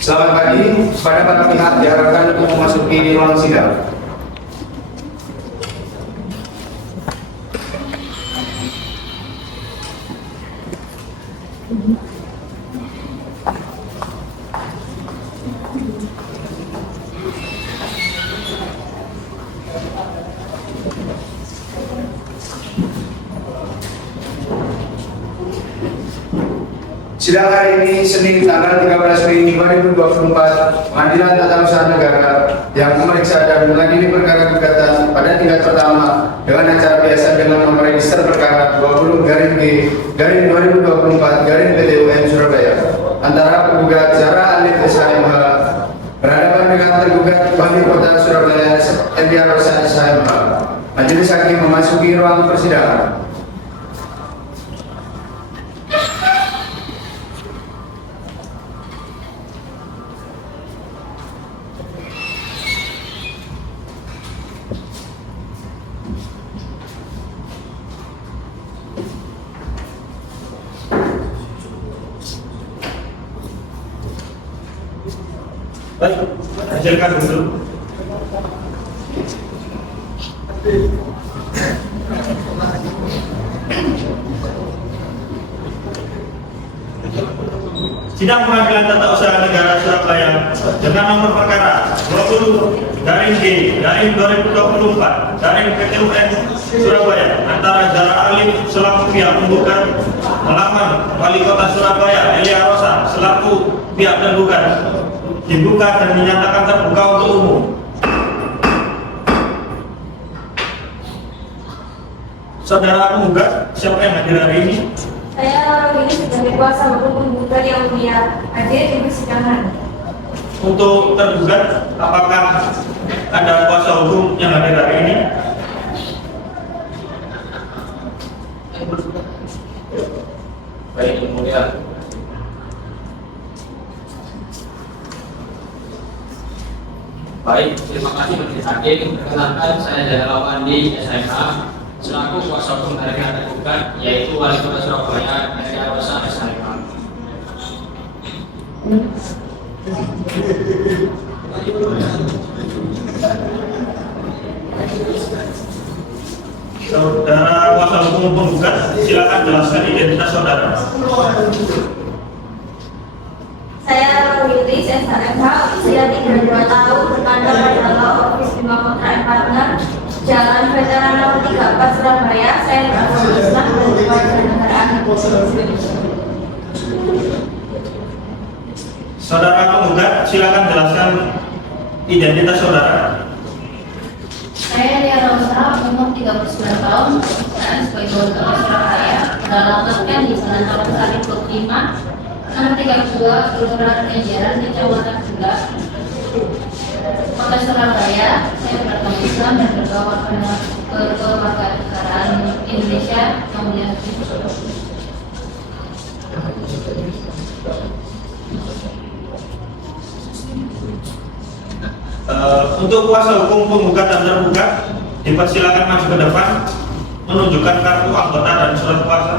Selamat pagi kepada para pihak diharapkan untuk memasuki ruang sidang. Sidang hari ini Senin tanggal 13 Mei 2024, Pengadilan Tata Usaha Negara yang memeriksa dan mengadili perkara gugatan pada tingkat pertama dengan acara biasa dengan nomor register perkara 20-2024-PT UN Surabaya antara penggugat Zara Alif SHMH berhadapan dengan tergugat Wali Kota Surabaya Elia Rosa SHMH. Majelis Hakim memasuki ruang persidangan. Baik, hasilkan dulu. Sidang Pengadilan Tata Usaha Negara Surabaya dengan nomor perkara 20-2024-PT UN Surabaya antara Zara Alif selaku pihak penggugat melawan Wali Kota Surabaya Elia Rosa selaku pihak tergugat dibuka dan dinyatakan terbuka untuk umum. Saudara penggugat, siapa yang hadir hari ini? Saya ini sebagai kuasa hukum penggugat yang mulia hadir di persidangan. Untuk tergugat, apakah ada kuasa hukum yang hadir hari ini? Baik, yang mulia. Baik, terima kasih Majelis Hakim. Perkenalkan, saya Jalal Wandi SMH selaku kuasa hukum dari pihak tergugat yaitu Wali Kota Surabaya Elia Rosa SHMH. Saudara kuasa hukum penggugat, silakan jelaskan identitas saudara. Saya Willy SHMH, usia 32 tahun, berkantor pada Law Office 5 Kontra Partner, Jalan Veteran Nomor 34 Surabaya. Saya berasal Islam dan kewarganegaraan. Saudara penggugat, silakan jelaskan identitas saudara. Saya Elia Rosa, umur 39 tahun, pekerjaan sebagai wali kota Surabaya, beralamatkan di Jalan Taman Sari Blok 5, nomor 32, Kelurahan Kenjeran, Kecamatan Gula, Kota Surabaya. Saya beragama Islam dan kewarganegaraan Indonesia yang mulia. Untuk kuasa hukum penggugat dan tergugat, dipersilakan maju ke depan, menunjukkan kartu anggota dan surat kuasa.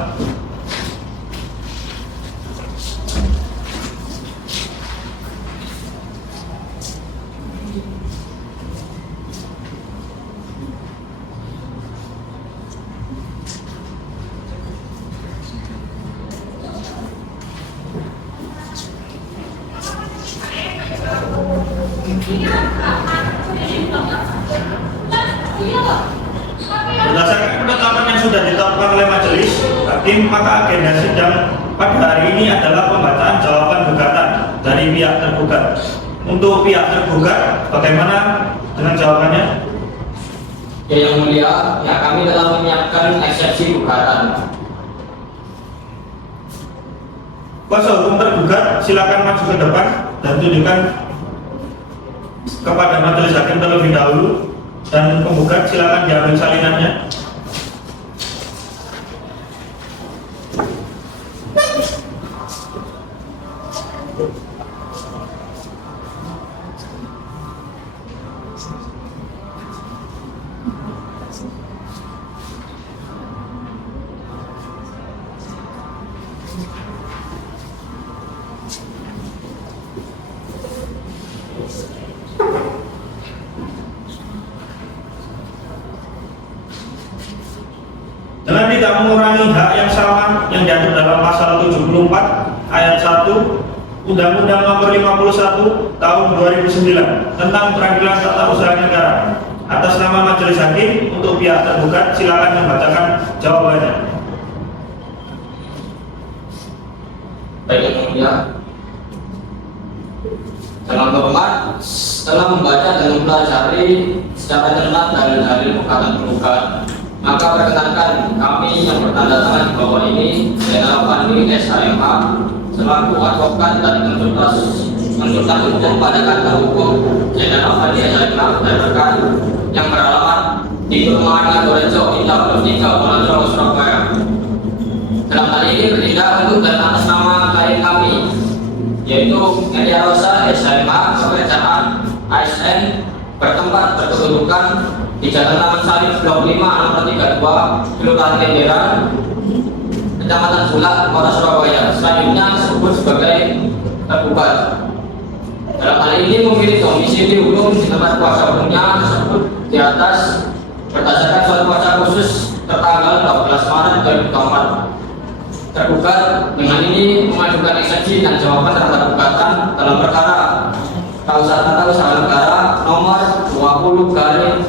Berdasarkan penetapan yang sudah ditetapkan oleh majelis hakim, maka agenda sidang pada hari ini adalah pembacaan jawaban gugatan dari pihak tergugat. Untuk pihak tergugat, bagaimana dengan jawabannya? Ya, yang mulia, ya kami telah menyiapkan eksepsi gugatan. Kuasa hukum tergugat, silakan maju ke depan dan tunjukkan kepada majelis hakim terlebih dahulu, dan penggugat silakan diambil salinannya. tidak mengurangi hak yang sama yang diatur dalam pasal 74 ayat 1 Undang-Undang Nomor 51 Tahun 2009 tentang Peradilan Tata Usaha Negara. Atas nama Majelis Hakim, untuk pihak tergugat silakan membacakan jawabannya. Baik, yang mulia, dalam hormat, setelah membaca dan mempelajari secara cermat dalil-dalil perkataan tergugat, maka perkenankan kami yang bertanda tangan di bawah ini, Jenderal Fandi SHMH, selaku advokat dan konsultan hukum pada kantor hukum Jenderal Fandi SHMH dan rekan yang beralamat di Perumahan Ngadorejo, Indah 23, Ponorogo, Surabaya. Dalam hal ini bertindak untuk dan atas nama klien kami, yaitu Elia Rosa SHMH, pekerjaan ASN, bertempat berkedudukan di Jalan Taman Sari Blok 5 nomor 32, Kelurahan Kenjeran, Kecamatan Bulak, Kota Surabaya. Selanjutnya disebut sebagai tergugat. Dalam hal ini memilih domisili hukum di tempat kuasa hukumnya tersebut di atas berdasarkan surat kuasa khusus tertanggal 12 Maret 2004. Tergugat dengan ini mengajukan eksepsi dan jawaban terhadap gugatan dalam perkara tata usaha negara nomor 20 gugatan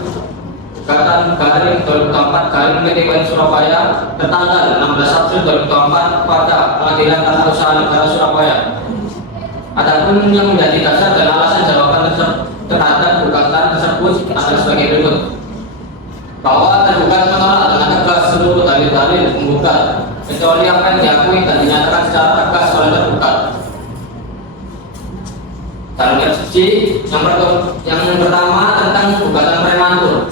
2004 PT Surabaya tertanggal 16 April 2004 pada Pengadilan Tata Usaha Negara Surabaya. Adapun yang menjadi dasar dan alasan jawaban terhadap gugatan tersebut adalah sebagai berikut: bahwa tergugat menolak dengan tegas seluruh dalil-dalil penggugat kecuali apa yang diakui dan dinyatakan secara tegas oleh tergugat. Dalam eksepsi yang pertama tentang gugatan prematur,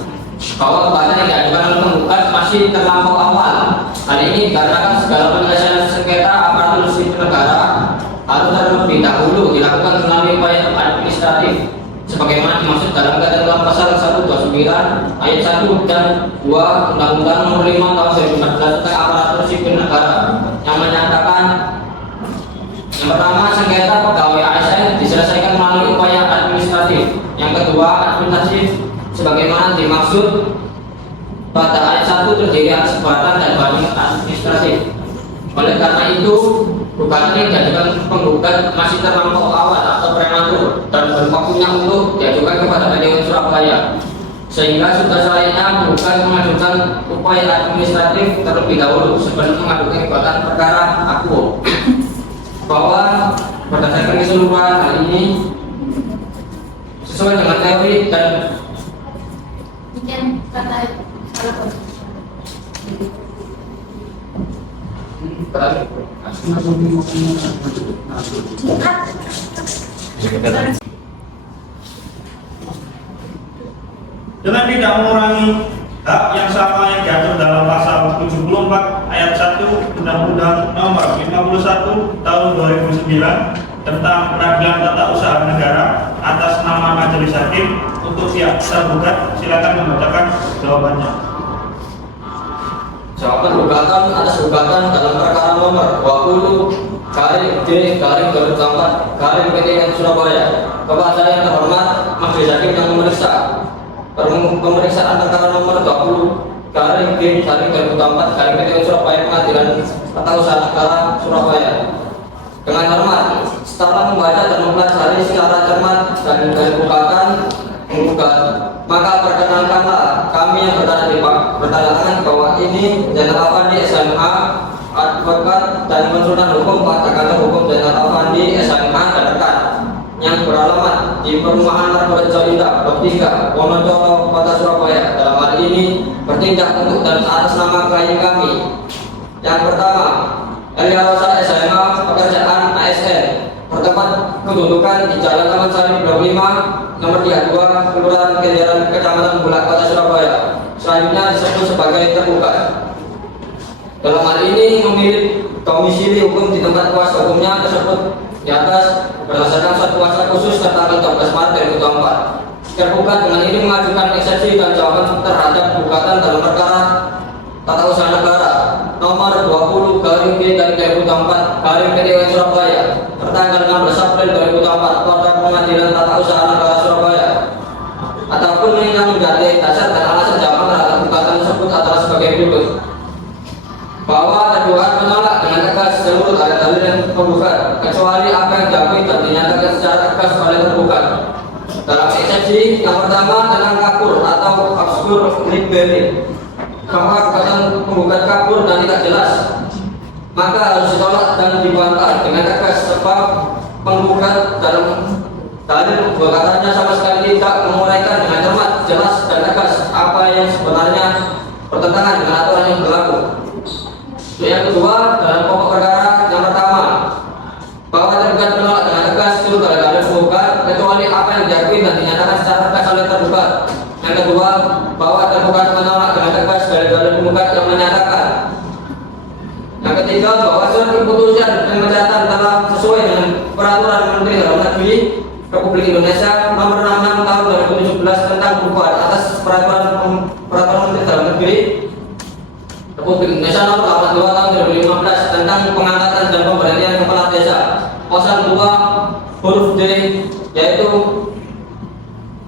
bahwa gugatan yang diajukan oleh penggugat masih terlampau awal. Hal ini dikarenakan segala penyelesaian sengketa aparatur sipil negara harus terlebih dahulu dilakukan melalui upaya administratif sebagaimana dimaksud dalam ketentuan pasal 129 ayat 1 dan 2 Undang-Undang Nomor 5 Tahun 2014 tentang aparatur sipil negara yang menyatakan yang pertama, sengketa pegawai ASN diselesaikan melalui upaya administratif. Yang kedua, administratif sebagaimana dimaksud pada ayat 1 terdiri atas jabatan dan banding administratif. Oleh karena itu, gugatan yang diajukan penggugat masih terlampau awal atau prematur dan belum waktunya untuk diajukan kepada PT Surabaya, sehingga sudah selayaknya penggugat mengajukan upaya administratif terlebih dahulu sebelum mengajukan gugatan perkara akuo. Bahwa berdasarkan keseluruhan hal ini sesuai dengan teori dan Mungkin kata salah Dengan tidak mengurangi hak yang sama yang diatur dalam pasal 74 ayat 1 Undang-Undang Nomor 51 Tahun 2009 tentang Peradilan Tata Usaha Negara, atas nama Majelis Hakim, untuk pihak tergugat silakan membacakan jawabannya. jawaban gugatan atas gugatan dalam perkara nomor 20/D/2004 PT Surabaya kepada yang terhormat Majelis Hakim yang memeriksa pemeriksaan perkara nomor 20/D/2004 PT Surabaya Pengadilan Tata Usaha Negara Surabaya. Dengan hormat, setelah membaca dan mempelajari secara cermat dan gugatan menggugat, maka perkenankanlah kami yang bertanda tangan bahwa ini Jenderal Fandi SHMH, advokat dan konsultan hukum pada kantor hukum Jenderal Fandi SHMH dan rekan yang beralamat di Perumahan Ngadorejo, Indah 23, Ponorogo, Kota Surabaya. Dalam hal ini bertindak untuk dan atas nama klien kami. Yang pertama, Elia Rosa SHMH, pekerjaan ASN, bertempat kedudukan di Jalan Taman Sari Blok 5 nomor 32, Kelurahan Kenjeran, Kecamatan Bulak, Kota Surabaya. Selanjutnya disebut sebagai tergugat. Dalam hal ini memilih domisili hukum di tempat kuasa hukumnya tersebut di atas berdasarkan surat kuasa khusus tertanggal 12 Maret 2004. Tergugat dengan ini mengajukan eksepsi dan jawaban terhadap gugatan dalam perkara Tata Usaha Negara nomor 20/D/2004 PT Surabaya tertanggal 16 April 2004 pada Pengadilan Tata Usaha Negara Surabaya. Adapun yang menjadi dasar dan alasan jawaban terhadap gugatan tersebut adalah sebagai berikut: penggugat kecuali apa yang diakui dan dinyatakan secara tegas oleh tergugat. Dalam eksepsi yang pertama tentang kabur atau obscure libelling, bahwa gugatan penggugat kabur dan tidak jelas, maka harus ditolak dan dibantah dengan tegas sebab penggugat dalam dalil gugatannya sama sekali tidak menguraikan dengan cermat, jelas dan tegas apa yang sebenarnya bertentangan dengan aturan yang berlaku. Yang kedua, dalam pokok perkara yang pertama, bahwa tergugat menolak dengan tegas seluruh dalil penggugat kecuali apa yang diakui dan dinyatakan secara tegas oleh tergugat. Yang kedua, bahwa tergugat menolak dengan tegas dalil penggugat yang menyatakan. Yang ketiga, bahwa surat keputusan pemecatan telah sesuai dengan peraturan Menteri Dalam Negeri Republik Indonesia Nomor 66 Tahun 2017 tentang perubahan atas peraturan Menteri Dalam Negeri Republik Indonesia Nomor 82 Tahun 2015 tentang pengangkatan dan pemberhentian kepala desa. Pasal 2 huruf D, yaitu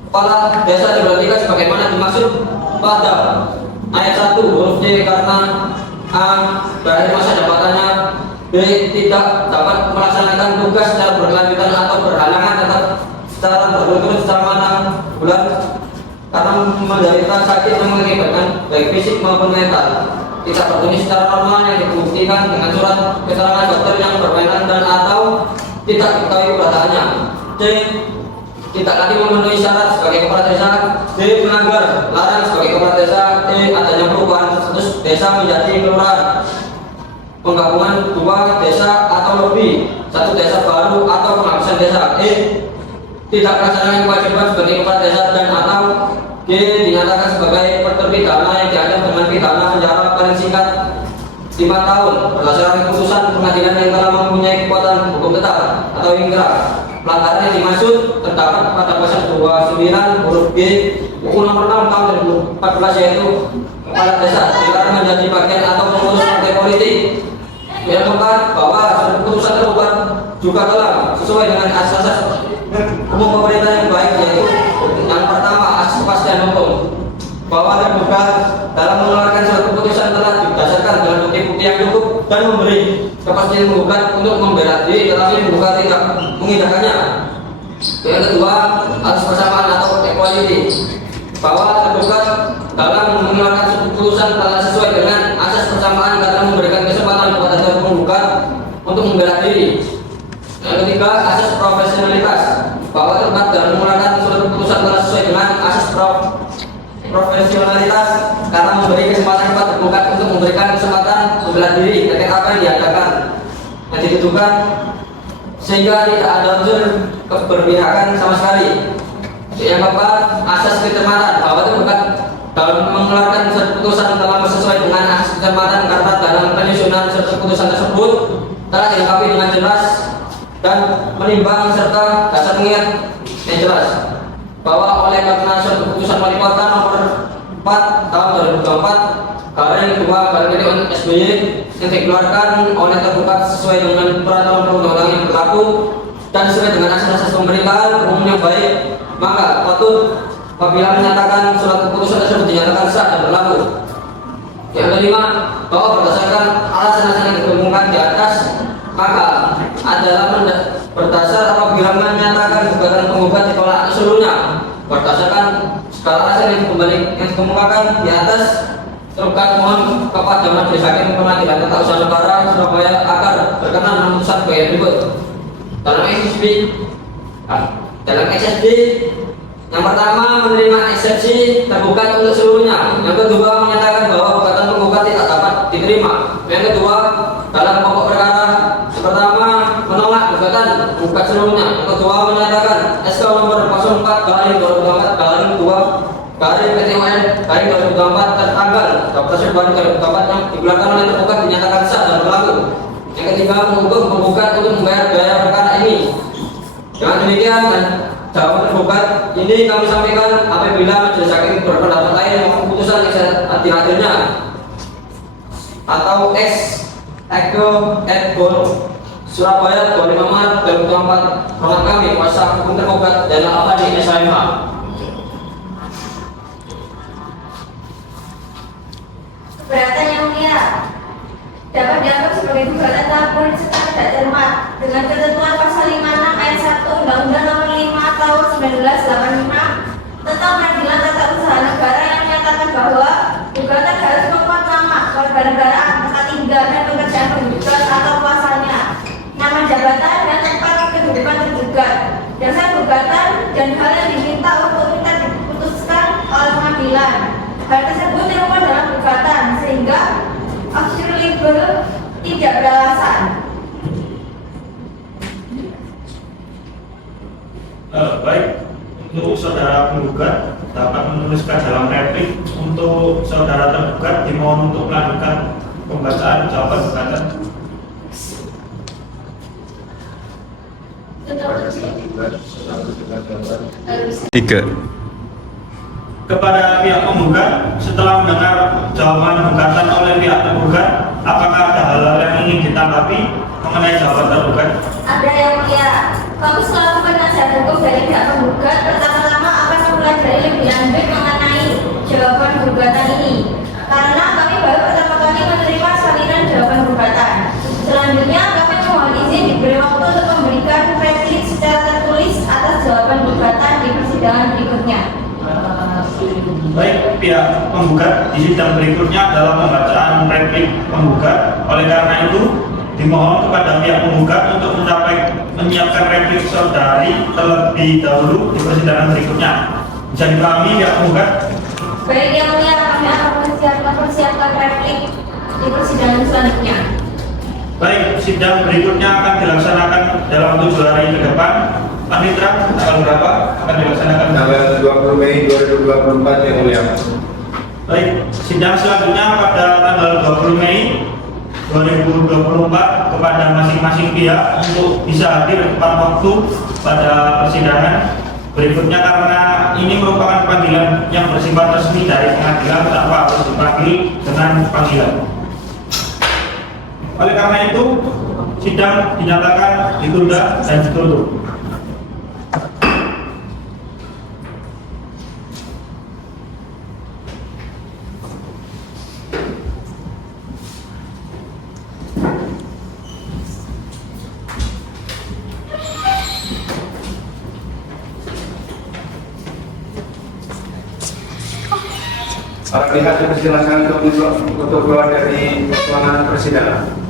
kepala desa diberhentikan sebagaimana dimaksud pada ayat 1 huruf D karena A. berakhir masa jabatannya, B. tidak dapat melaksanakan tugas secara berkelanjutan atau berhalangan tetap secara berturut-turut selama 6 bulan karena menderita sakit yang mengakibatkan baik fisik maupun mental, tidak terpenuhi secara normal yang dibuktikan dengan surat keterangan dokter yang berwenang dan atau tidak diketahui keberadaannya. C. tidak lagi memenuhi syarat sebagai kepala desa. D. melanggar larang sebagai kepala desa. E. adanya perubahan status desa menjadi kelurahan, penggabungan dua desa atau lebih, satu desa baru atau penghapusan desa. E. tidak melaksanakan kewajiban sebagai kepala desa dan atau G. dinyatakan sebagai terpidana yang diancam dengan pidana penjara paling singkat 5 tahun berdasarkan keputusan pengadilan yang telah mempunyai kekuatan hukum tetap atau ingkrah. Pelanggaran yang dimaksud terdapat pada pasal 29 huruf B UU Nomor 6 Tahun 2014 yaitu kepala desa dilarang menjadi bagian atau pengurus partai politik. Yang keempat, bahwa keputusan tersebut juga telah sesuai dengan asas umum pemerintah yang baik, yaitu yang pertama asas kepastian hukum, bahwa tergugat dalam mengeluarkan surat keputusan telah didasarkan dengan bukti-bukti yang cukup dan memberi kepastian penggugat untuk membela diri, tetapi penggugat tidak mengindahkannya. Yang kedua, asas persamaan atau equality, bahwa tergugat dalam mengeluarkan surat keputusan telah sesuai dengan asas persamaan karena memberikan kesempatan kepada tergugat untuk membela diri. Yang ketiga, asas profesionalitas, bahwa tergugat dalam mengeluarkan surat keputusan telah sesuai dengan asas profesionalitas karena memberi kesempatan kepada tergugat untuk memberikan kesempatan membela diri terkait apa yang diadakan yang dituduhkan, sehingga tidak ada unsur keberpihakan sama sekali. Yang keempat, asas kecermatan, bahwa tergugat dalam mengeluarkan surat keputusan telah sesuai dengan asas kecermatan karena dalam penyusunan surat keputusan tersebut telah dilengkapi dengan jelas dan menimbang serta dasar pengingat yang jelas, bahwa oleh karena surat keputusan wali kota nomor 4 tahun 2024 garing 2 SBY yang dikeluarkan oleh tergugat sesuai dengan peraturan perundang-undangan yang berlaku dan sesuai dengan asas-asas pemerintahan umum yang baik, maka patut apabila menyatakan surat keputusan tersebut dinyatakan sah dan berlaku. Yang kelima, bahwa berdasarkan alasan-alasan yang dikemukakan di atas, maka adalah berdasar apabila menyatakan gugatan penggugat ditolak seluruhnya berdasarkan segala alasan yang dikemukakan di atas, tergugat mohon kepada Majelis Hakim Pengadilan Tata Usaha Negara Surabaya agar berkenan memutuskan sebagai berikut. Dalam SSD yang pertama, menerima eksepsi tergugat untuk seluruhnya. Yang kedua, menyatakan bahwa gugatan penggugat tidak dapat diterima. Yang kedua, dalam pokok perkara pertama, menolak gugatan penggugat seluruhnya. Yang kedua, menyatakan SK nomor 04/2024/PT UN/2024 tertanggal 12 Februari 2024 yang digunakan oleh tergugat dinyatakan sah dan berlaku. Yang ketiga, menghukum penggugat untuk membayar biaya perkara ini. Dengan demikian, jawaban tergugat ini kami sampaikan apabila Majelis Hakim berpendapat lain maupun keputusan adil-adilnya atau ex Eko Edbon Surabaya 25 Maret 2024. Hormat kami kuasa hukum tergugat dan apa di SMH. Keberatan yang mulia. dapat dianggap sebagai gugatan tahap politik secara tidak cermat dengan ketentuan pasal 56 ayat 1 Undang-Undang Nomor 5 Tahun 1985 tentang Peradilan Tata Usaha Negara yang menyatakan bahwa gugatan harus memuat nama, kewarganegaraan, tempat tinggal, dan pekerjaan penggugat atau kuasanya, nama jabatan dan tempat kedudukan tergugat, dasar gugatan dan hal yang diminta untuk minta diputuskan oleh pengadilan. Hal tersebut termuat dalam gugatan sehingga absolutely tidak beralasan. Baik, untuk saudara penggugat dapat menuliskan dalam replik untuk saudara tergugat dimohon untuk melanjutkan pembacaan jawaban gugatan. Tiga. Kepada pihak penggugat, setelah mendengar jawaban gugatan oleh pihak tergugat, apakah ada hal-hal yang ingin ditanggapi mengenai jawaban tergugat? Ada yang mulia, kami selaku penasihat hukum dari pihak penggugat pertama-tama akan mempelajari lebih lanjut mengenai jawaban gugatan ini karena kami baru pertama kali menerima salinan jawaban gugatan. Selanjutnya kami mohon izin diberi waktu untuk memberikan replik secara tertulis atas jawaban gugatan di persidangan berikutnya. Baik, pihak penggugat di sidang berikutnya adalah pembacaan replik penggugat. Oleh karena itu, dimohon kepada pihak penggugat untuk menyiapkan replik saudari terlebih dahulu di persidangan berikutnya. Bisa dipahami pihak penggugat? Baik yang mulia, kami akan mempersiapkan replik di persidangan selanjutnya. Baik, sidang berikutnya akan dilaksanakan dalam 7 hari ke depan. Panitra, tanggal berapa akan dilaksanakan? Tanggal 20 Mei 2024 yang mulia. Baik, sidang selanjutnya pada tanggal 20 Mei 2024 kepada masing-masing pihak untuk bisa hadir tepat waktu pada persidangan berikutnya karena ini merupakan panggilan yang bersifat resmi dari pengadilan tanpa harus dipanggil dengan panggilan. Oleh karena itu, sidang dinyatakan ditunda dan ditutup. Para pihak dipersilakan untuk keluar dari ruangan persidangan.